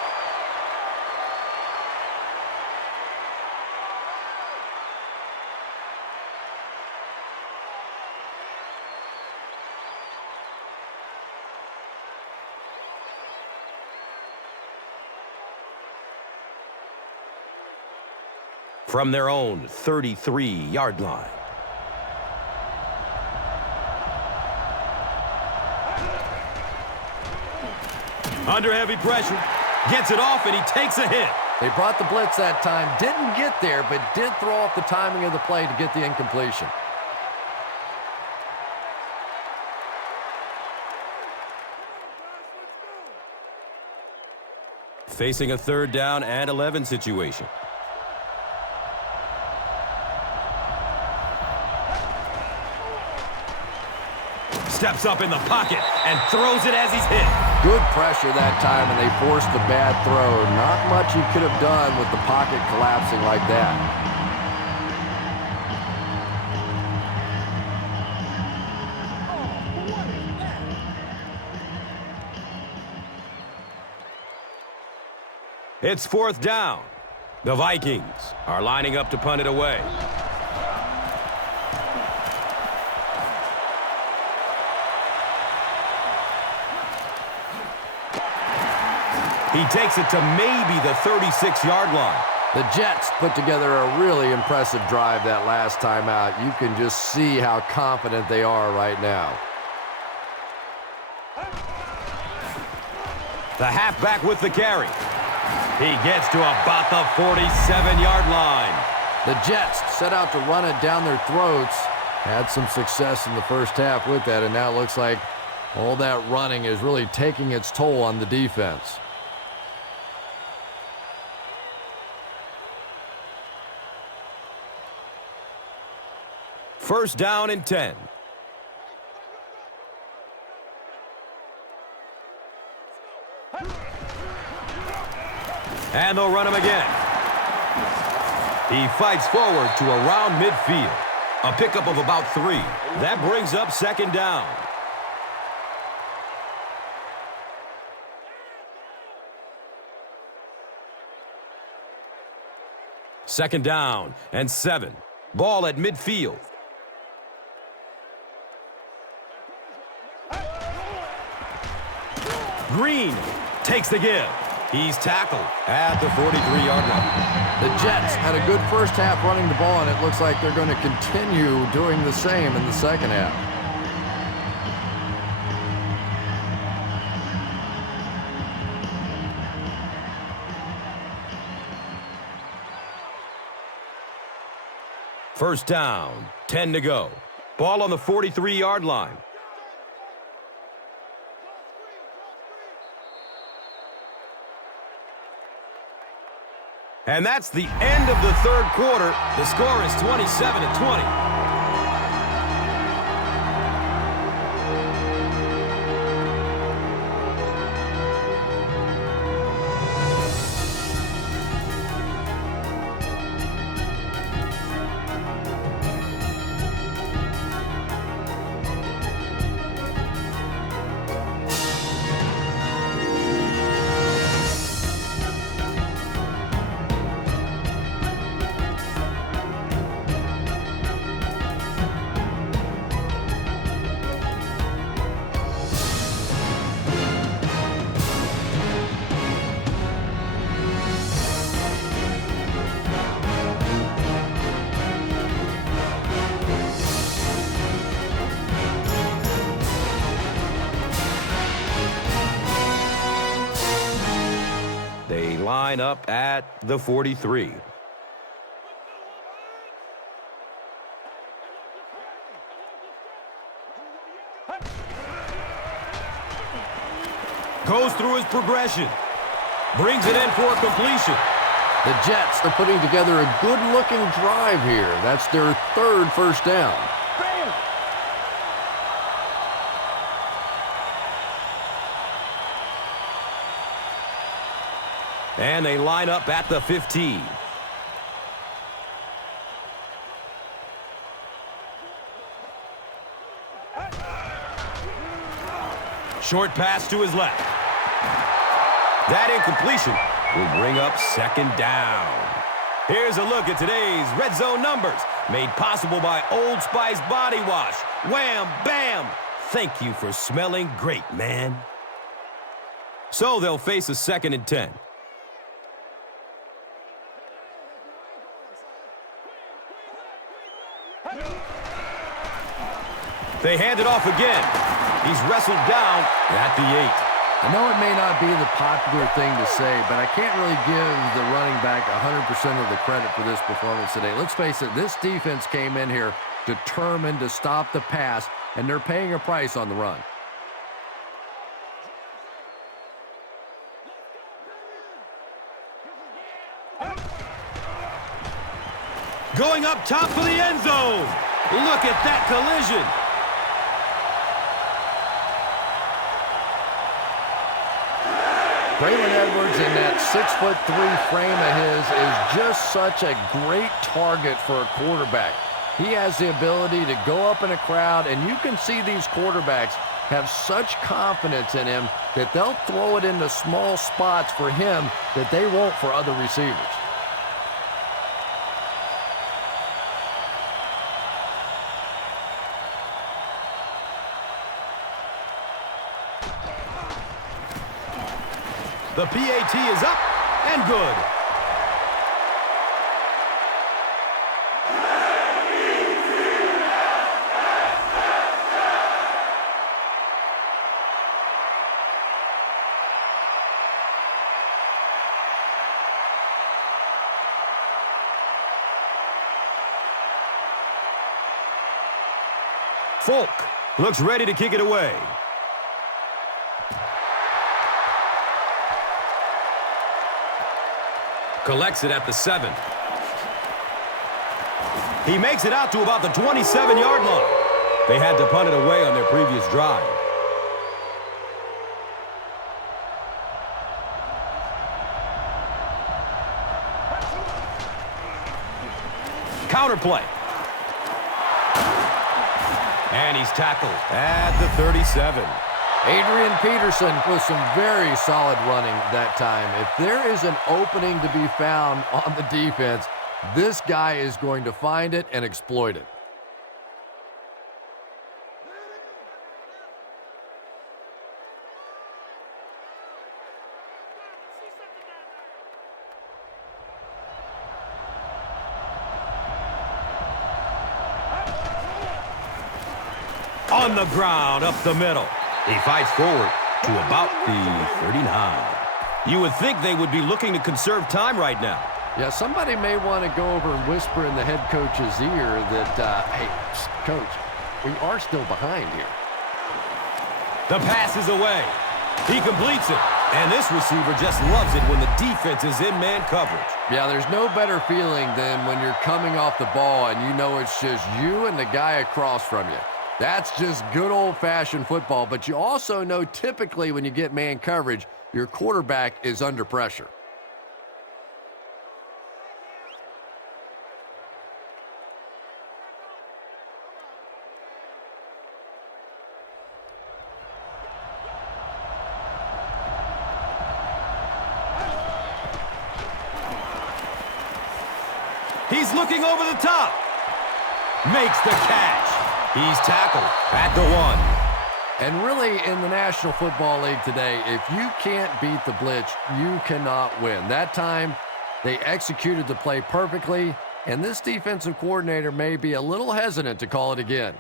From their own 33-yard line. Under heavy pressure. Gets it off, and he takes a hit. They brought the blitz that time. Didn't get there, but did throw off the timing of the play to get the incompletion. Facing a 3rd down and 11 situation. Steps up in the pocket and throws it as he's hit. Good pressure that time, and they forced a bad throw. Not much he could have done with the pocket collapsing like that. It's 4th down. The Vikings are lining up to punt it away. He takes it to maybe the 36-yard line. The Jets put together a really impressive drive that last time out. You can just see how confident they are right now. The halfback with the carry. He gets to about the 47-yard line. The Jets set out to run it down their throats. Had some success in the first half with that, and now it looks like All that running is really taking its toll on the defense. First down and 10. And they'll run him again. He fights forward to around midfield. A pickup of about 3. That brings up second down. Second down and 7. Ball at midfield. Green takes the give. He's tackled at the 43-yard line. The Jets had a good first half running the ball, and it looks like they're going to continue doing the same in the second half. First down, 10 to go. Ball on the 43-yard line. And that's the end of the third quarter. The score is 27-20. They line up at the 43. Goes through his progression. Brings it in for a completion. The Jets are putting together a good-looking drive here. That's their third first down. And they line up at the 15. Short pass to his left. That incompletion will bring up second down. Here's a look at today's red zone numbers, made possible by Old Spice Body Wash. Wham, bam! Thank you for smelling great, man. So they'll face a 2nd and 10. They hand it off again. He's wrestled down at the 8. I know it may not be the popular thing to say, but I can't really give the running back 100% of the credit for this performance today. Let's face it, this defense came in here determined to stop the pass, and they're paying a price on the run. Going up top for the end zone. Look at that collision. Braylon Edwards in that 6'3" frame of his is just such a great target for a quarterback. He has the ability to go up in a crowd, and you can see these quarterbacks have such confidence in him that they'll throw it into small spots for him that they won't for other receivers. The PAT is up and good. Folk looks ready to kick it away. Collects it at the 7. He makes it out to about the 27-yard line. They had to punt it away on their previous drive. Counter play. And he's tackled at the 37. Adrian Peterson with some very solid running that time. If there is an opening to be found on the defense, this guy is going to find it and exploit it. On the ground, up the middle. He fights forward to about the 39. You would think they would be looking to conserve time right now. Yeah, somebody may want to go over and whisper in the head coach's ear that, hey, coach, we are still behind here. The pass is away. He completes it. And this receiver just loves it when the defense is in man coverage. Yeah, there's no better feeling than when you're coming off the ball and you know it's just you and the guy across from you. That's just good old-fashioned football, but you also know typically when you get man coverage, your quarterback is under pressure. He's looking over the top. Makes the catch. He's tackled at the 1. And really, in the National Football League today, if you can't beat the blitz, you cannot win. That time, they executed the play perfectly, and this defensive coordinator may be a little hesitant to call it again.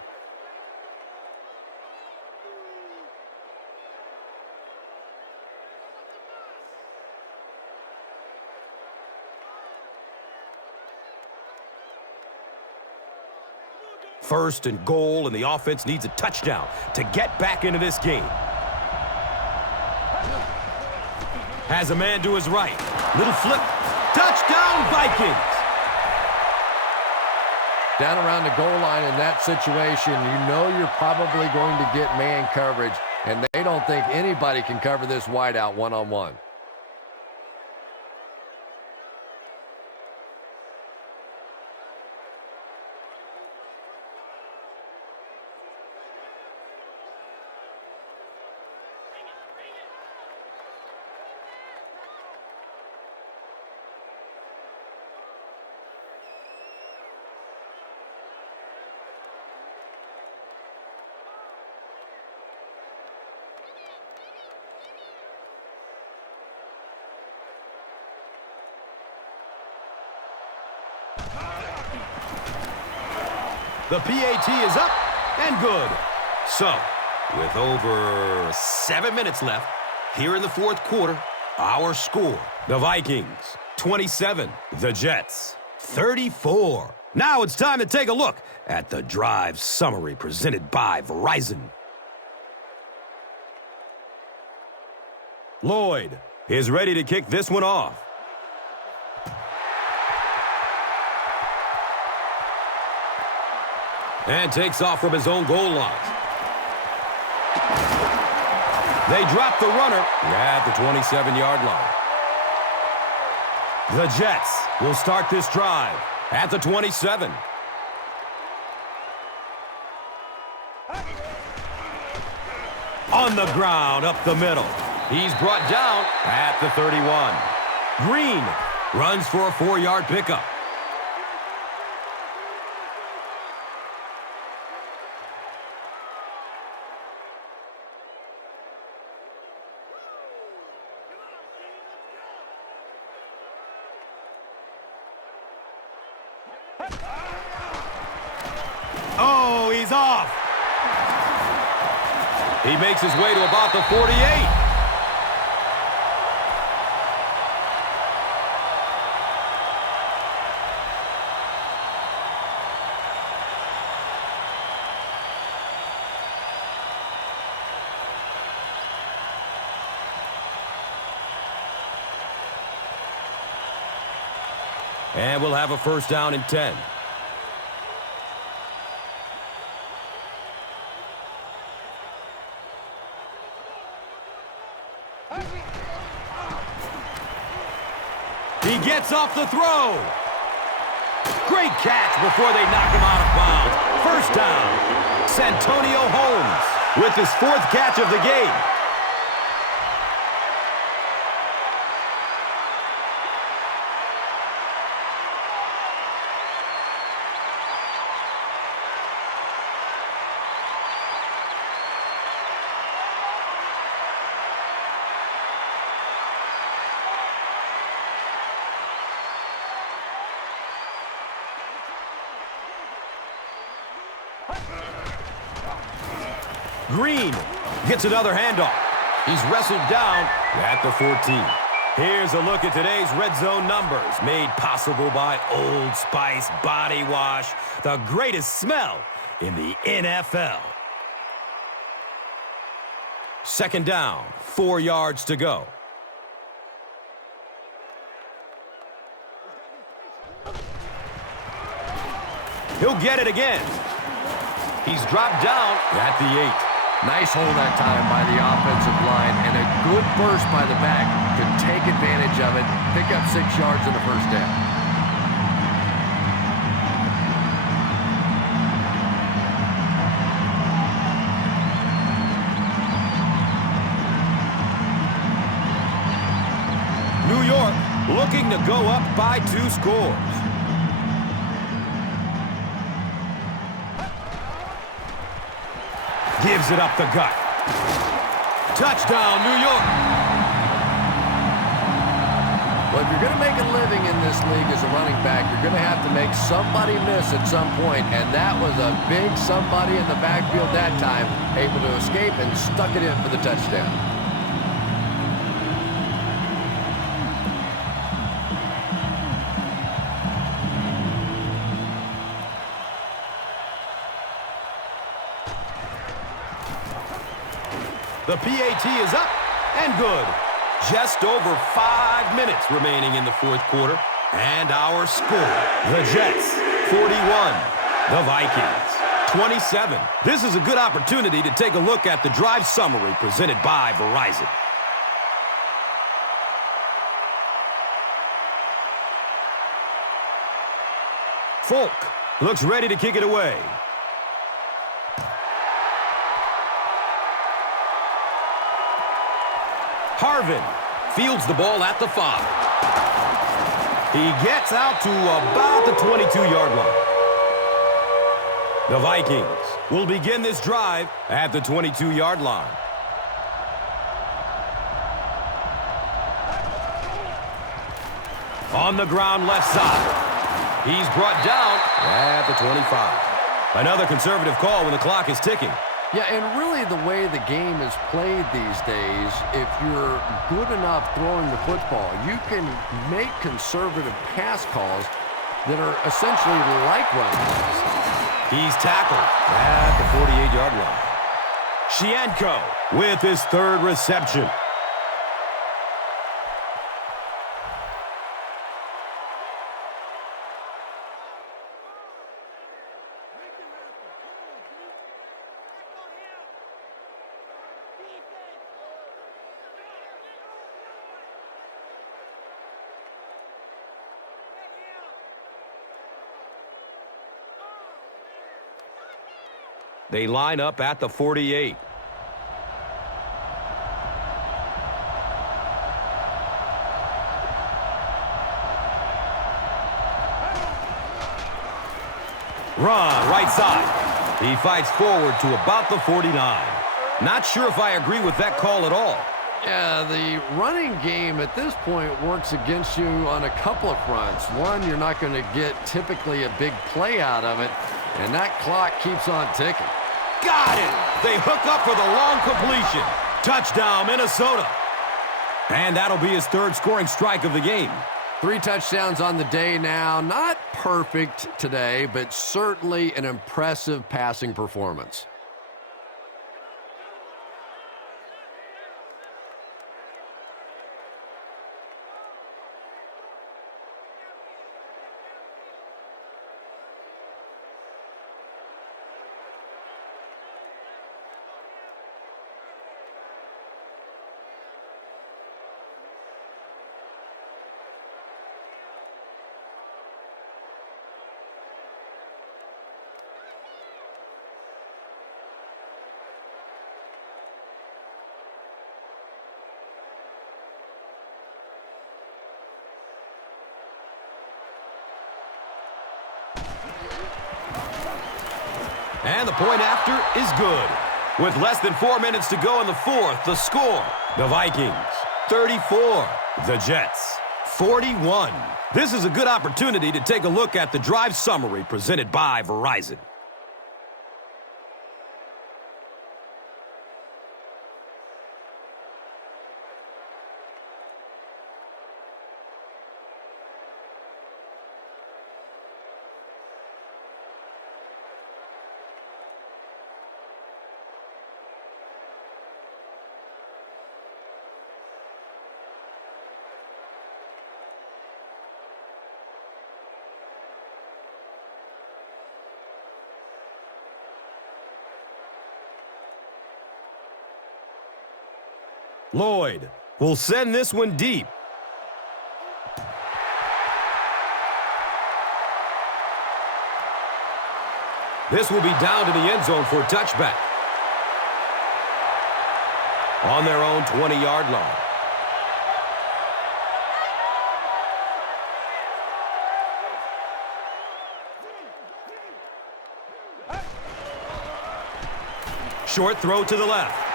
First and goal, and the offense needs a touchdown to get back into this game. Has a man to his right. Little flip. Touchdown, Vikings! Down around the goal line in that situation, you know you're probably going to get man coverage, and they don't think anybody can cover this wideout one-on-one. The PAT is up and good. So, with over 7 minutes left, here in the fourth quarter, our score, the Vikings, 27, the Jets, 34. Now it's time to take a look at the drive summary presented by Verizon. Lloyd is ready to kick this one off. And takes off from his own goal line. They drop the runner at the 27-yard line. The Jets will start this drive at the 27. On the ground, up the middle. He's brought down at the 31. Green runs for a 4-yard pickup. Oh, he's off. He makes his way to about the 48. And we'll have a first down and 10. He gets off the throw. Great catch before they knock him out of bounds. First down. Santonio Holmes with his 4th catch of the game. Green gets another handoff. He's wrestled down at the 14. Here's a look at today's red zone numbers, made possible by Old Spice Body Wash, the greatest smell in the NFL. Second down, 4 yards to go. He'll get it again. He's dropped down at the 8. Nice hold that time by the offensive line, and a good burst by the back to take advantage of it, pick up 6 yards and a first down. New York looking to go up by 2 scores. Gives it up the gut. Touchdown, New York. Well, if you're going to make a living in this league as a running back, you're going to have to make somebody miss at some point, and that was a big somebody in the backfield that time, able to escape and stuck it in for the touchdown. The PAT is up and good. Just over 5 minutes remaining in the 4th quarter. And our score, the Jets, 41. The Vikings, 27. This is a good opportunity to take a look at the drive summary presented by Verizon. Folk looks ready to kick it away. Harvin fields the ball at the 5. He gets out to about the 22-yard line. The Vikings will begin this drive at the 22-yard line. On the ground left side. He's brought down at the 25. Another conservative call when the clock is ticking. Yeah, and really the way the game is played these days, if you're good enough throwing the football, you can make conservative pass calls that are essentially like running. He's tackled at the 48-yard line. Shianko with his 3rd reception. They line up at the 48. Run, right side. He fights forward to about the 49. Not sure if I agree with that call at all. Yeah, the running game at this point works against you on a couple of fronts. One, you're not going to get typically a big play out of it, and that clock keeps on ticking. Got it! They hook up for the long completion. Touchdown, Minnesota. And that'll be his 3rd scoring strike of the game. 3 touchdowns on the day now. Not perfect today, but certainly an impressive passing performance. And the point after is good. With less than 4 minutes to go in the fourth, the score, the Vikings, 34. The Jets, 41. This is a good opportunity to take a look at the drive summary presented by Verizon. Lloyd will send this one deep. This will be down to the end zone for a touchback. On their own 20-yard line. Short throw to the left.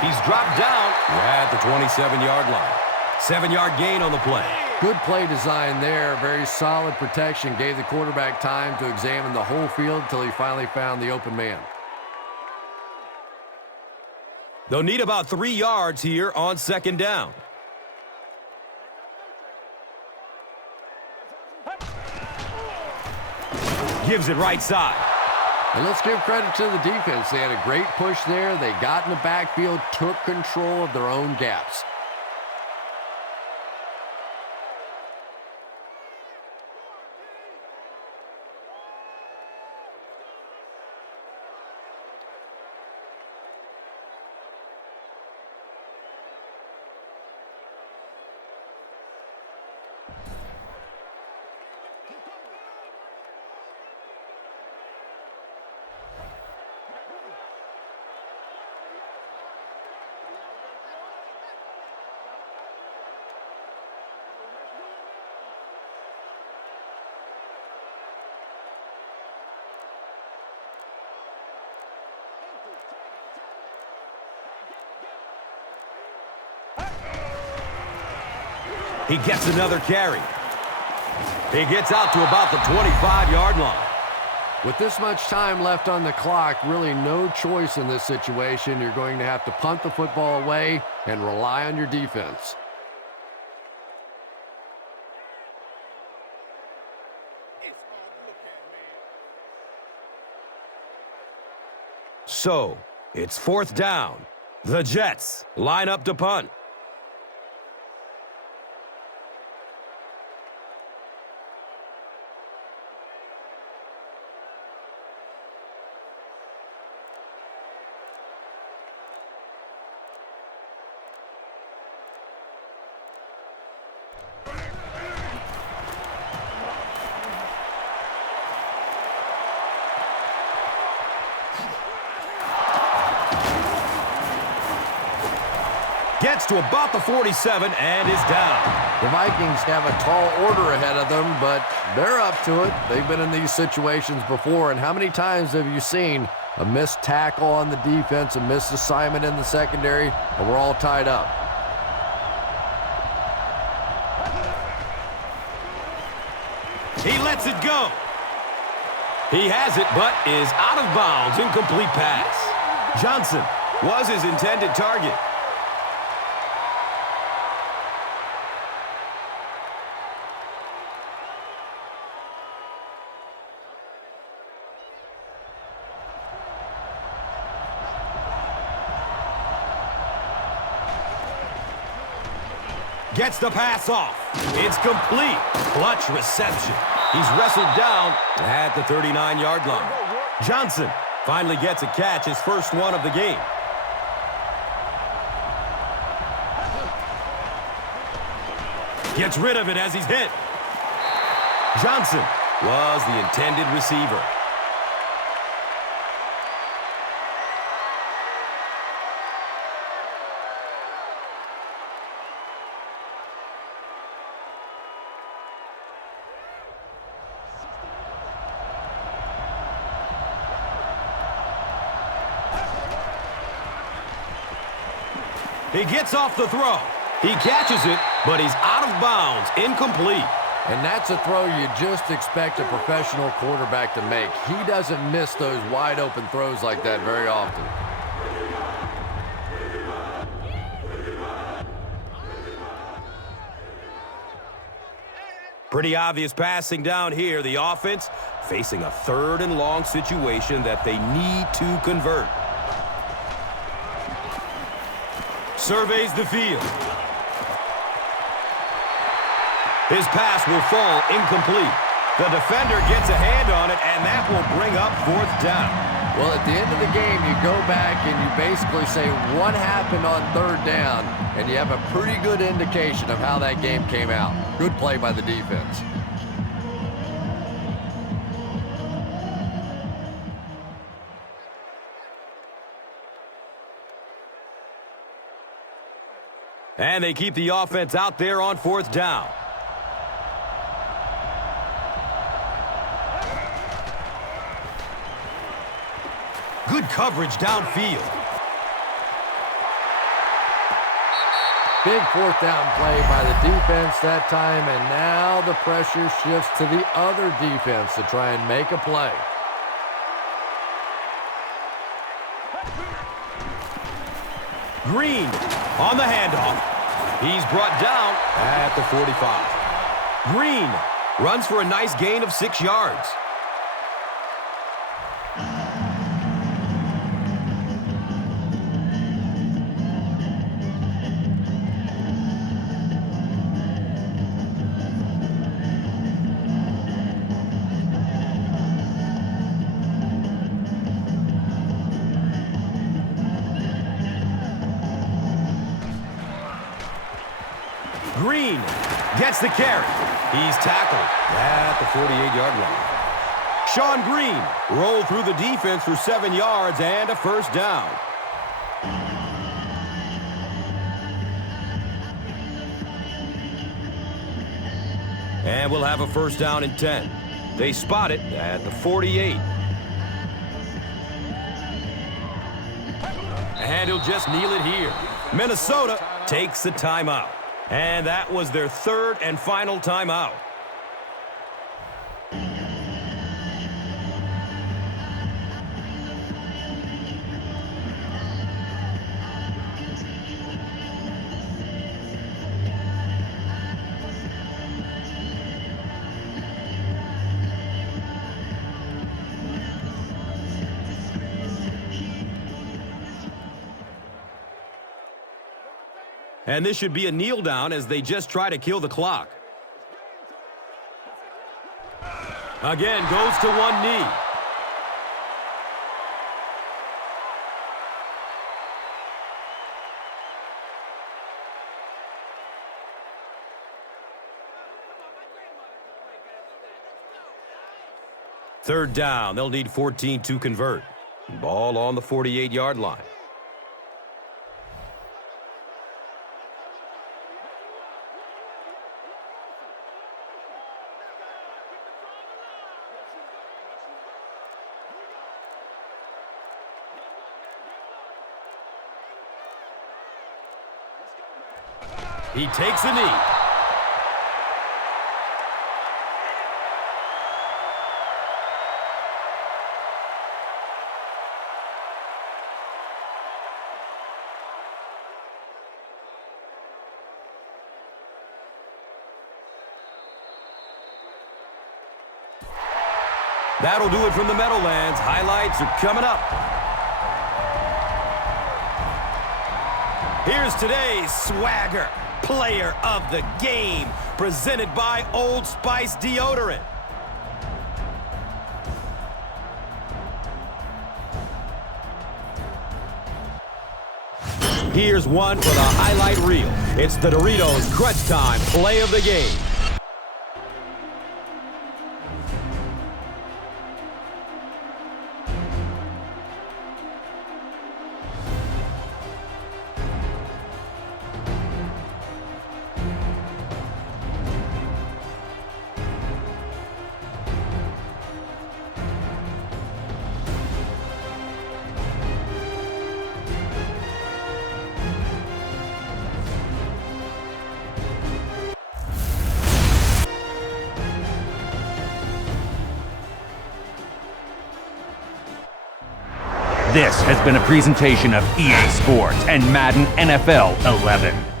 He's dropped down at the 27-yard line. 7-yard gain on the play. Good play design there. Very solid protection. Gave the quarterback time to examine the whole field until he finally found the open man. They'll need about 3 yards here on second down. Gives it right side. And let's give credit to the defense. They had a great push there. They got in the backfield, took control of their own gaps. He gets another carry. He gets out to about the 25-yard line. With this much time left on the clock, really no choice in this situation. You're going to have to punt the football away and rely on your defense. So, it's fourth down. The Jets line up to punt. Gets to about the 47 and is down. The Vikings have a tall order ahead of them, but they're up to it. They've been in these situations before, and how many times have you seen a missed tackle on the defense, a missed assignment in the secondary, and we're all tied up? He lets it go. He has it, but is out of bounds. Incomplete pass. Johnson was his intended target. Gets the pass off. It's complete. Clutch reception. He's wrestled down at the 39-yard line. Johnson finally gets a catch, his first one of the game. Gets rid of it as he's hit. Johnson was the intended receiver. He gets off the throw. He catches it, but he's out of bounds, incomplete. And that's a throw you just expect a professional quarterback to make. He doesn't miss those wide open throws like that very often. Pretty obvious passing down here. The offense facing a 3rd and long situation that they need to convert. Surveys the field. His pass will fall incomplete. The defender gets a hand on it, and that will bring up 4th down. Well, at the end of the game, you go back and you basically say what happened on 3rd down, and you have a pretty good indication of how that game came out. Good play by the defense. And they keep the offense out there on 4th down. Good coverage downfield. Big 4th down play by the defense that time, and now the pressure shifts to the other defense to try and make a play. Green on the handoff. He's brought down at the 45. Green runs for a nice gain of 6 yards. Green gets the carry. He's tackled at the 48-yard line. Sean Green rolled through the defense for 7 yards and a 1st down. And we'll have a 1st down and 10. They spot it at the 48. And he'll just kneel it here. Minnesota takes the timeout. And that was their 3rd and final timeout. And this should be a kneel down as they just try to kill the clock. Again, goes to one knee. Third down. They'll need 14 to convert. Ball on the 48-yard line. He takes a knee. That'll do it from the Meadowlands. Highlights are coming up. Here's today's swagger player of the game, presented by Old Spice Deodorant. Here's one for the highlight reel. It's the Doritos Crunch Time play of the game. This has been a presentation of EA Sports and Madden NFL 11.